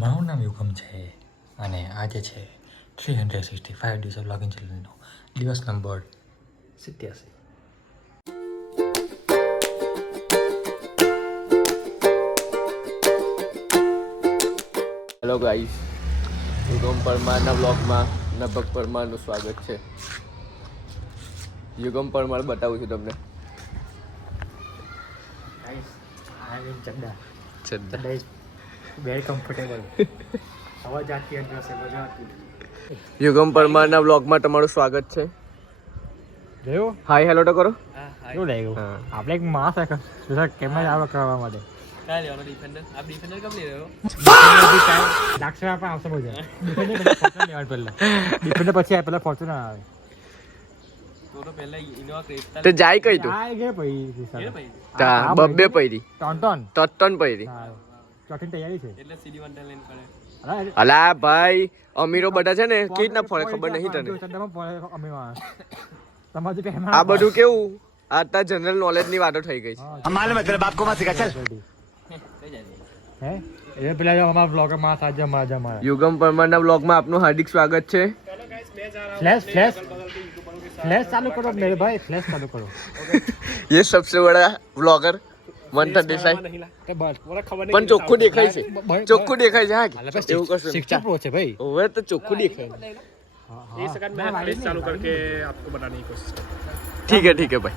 મારું નામ યુગમ છે અને આજે છે 365 ડેઝ ઓફ વ્લોગિંગ ચેલેન્જનો દિવસ નંબર 87. હેલો ગાઈસ, યુગમ પરમારના બ્લોગમાં નભક પરમારનું સ્વાગત છે. યુગમ પરમાર બતાવું છું તમને. ચડ્ડા ઇઝ વેરી કમ્ફર્ટેબલ. અવાજ આતી અંદર છે, મજા આતી. યુગમ પરમારના બ્લોગમાં તમારું સ્વાગત છે. જોયું? હાય હેલો તો કરો. શું લાગ્યું? આપણે એક માસ કેમેરા આવો કરવા માટે કાલે લેવાનો ડિફેન્ડર. આપ ડિફેન્ડર કબ લે રહ્યો? લાગશે આપણે આવશે મજા. ડિફેન્ડર લેવાનું પહેલા. ડિફેન્ડર પછી આ પહેલા ફોર્ચ્યુનર આવે. તો પહેલા ઇનોવા ક્રેસ્ટા તે જાય કઈ તું? આ ગયા પછી તા બબ્બે પૈરી. તત્તન પૈરી. ચોથી તૈયારી છે. એટલે સીડી વંડર લેન કરે. અલા અલા ભાઈ, અમીરો બધા છે ને કેવી રીતના ફળે ખબર નહીં તને. આ બધું કેવું આતા જનરલ નોલેજ ની વાતો થઈ ગઈ છે. માલુમ હે તેરે બાપ કો મત સિખા ચલ. હે એ પેલા જો અમારા બ્લોગર માં સાજા મારા યુગમ પરમારના બ્લોગમાં આપનું હાર્દિક સ્વાગત છે. फ्लैश चालू करो मेरे भाई, फ्लैश चालू करो. ये सबसे बड़ा व्लॉगर મંથન દેસાઈ. પણ ચોખ્ખું દેખાય છે, ચોખ્ખું દેખાય છે. હા એવું કરશું. 60 प्रो છે ભાઈ. હવે તો ચોખ્ખું દેખાય. ये सेकंड में फ्लैश चालू करके आपको बनाने की कोशिश करूंगा. ठीक है भाई.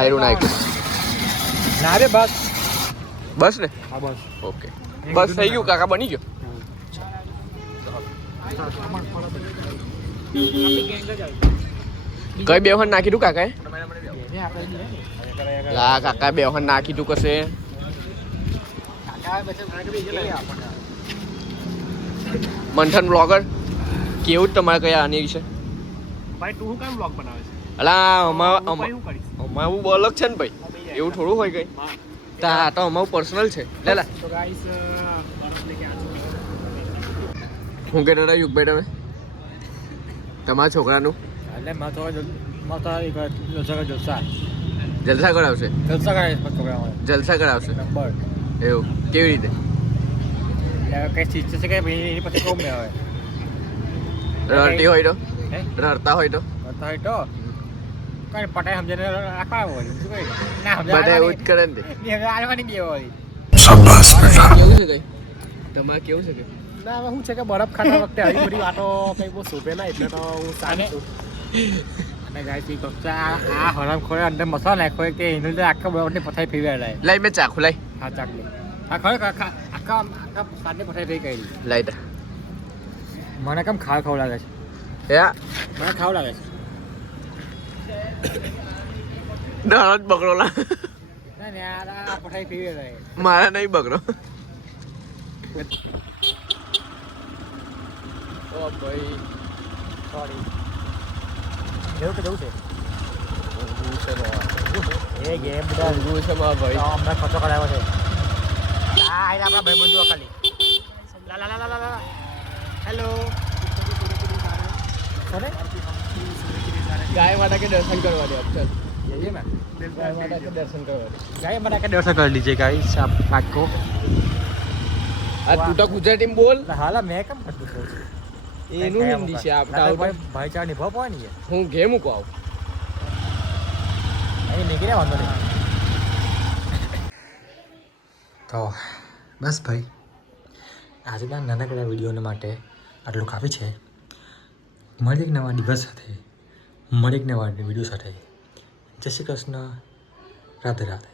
आयरन आइकन ना रे बस બસ ને. હા બસ. ઓકે બસ થઈ ગયું કાકા, બની ગયો. કઈ બેહન નાખી તું કાકાએ? લા કાકા બેહન નાખી તું કશે. મંથન બ્લોગર કેવું તમારે કયા આની વિશે? ભાઈ તું કેમ બ્લોગ બનાવે છે? અલા અમારું અલગ છે ને ભાઈ, એવું થોડું હોય કઈ. તા તો અમારું પર્સનલ છે. લે લા તો ગાઈસ હું કહેતા હતા યુગભાઈ તમે તમારા છોકરાનું એટલે માતા એક જલસા જલસા કરાવશે? કરાય છોકરા જલસા કરાવશે નંબર એવું કેવી રીતે? કઈ ચીજ છે કે એની પછી કોમ ને આવે રડતી હોય તો, હે રડતા હોય તો બતા હોય તો કઈ પટાઈ સમજને રાખવા હોય શું કઈ ના સમજ બધા એવું જ કરે ને. હવે આલવાની બે હોય. શાબાશ બેટા. કેવું છે કઈ તમારે કેવું છે કે? ના હવે શું છે કે બરફ ખાતા વખતે આવી બધી વાતો કઈ બહુ શોભે ના, એટલે તો હું સારી છું. અને ગાયથી કક્ષા આ હરામ ખોરે અંદર મસાલા નાખ્યો કે એનું લીધે આખા બરફની પથારી ફેરવાય લાય. લાઈ મેં ચાખું લાઈ. હા ચાકલી આ ખરેખર આખા સાતની પથારી થઈ ગઈ. લાઈ તા મને કેમ ખાવ લાગે છે? યા મને ખાવ લાગે છે. દાળ જ બગડો લા. ના ને આ પથારી ફેરવાય લાય. મારા નહીં બગડો. ઓ ભાઈ સોરી જેવું કે જવું છે એ ગેમ બધા ઊંઘું છે મારા ભાઈ. અમને ખર્ચો કરાવ્યો છે. આ આઈને આપણા ભાઈબંધો ખાલી લા હેલો સોરે ગાય માતા કે દર્શન કરવા દે. અબ ये ना ગાય માતા કે દર્શન કરવા દે. गाय माता के दर्शन कर लीजिए गाइस आप आपको. આ તું તો ગુજરાતીમાં બોલ. हाला मैं कम कर दूँ એનું હિન્દી છે આપણે. भाईचारा निभाव पानी है હું ઘે મૂકો આવું. અહીં નીકળ્યા વાંધો નહીં. તો બસ ભાઈ આજના નાનકડા વિડીયોને માટે આટલું કાફી છે. મળી એક નવા દિવસ સાથે, મળી એક નવા વિડીયો સાથે. જય શ્રી કૃષ્ણ, રાધે રાધે.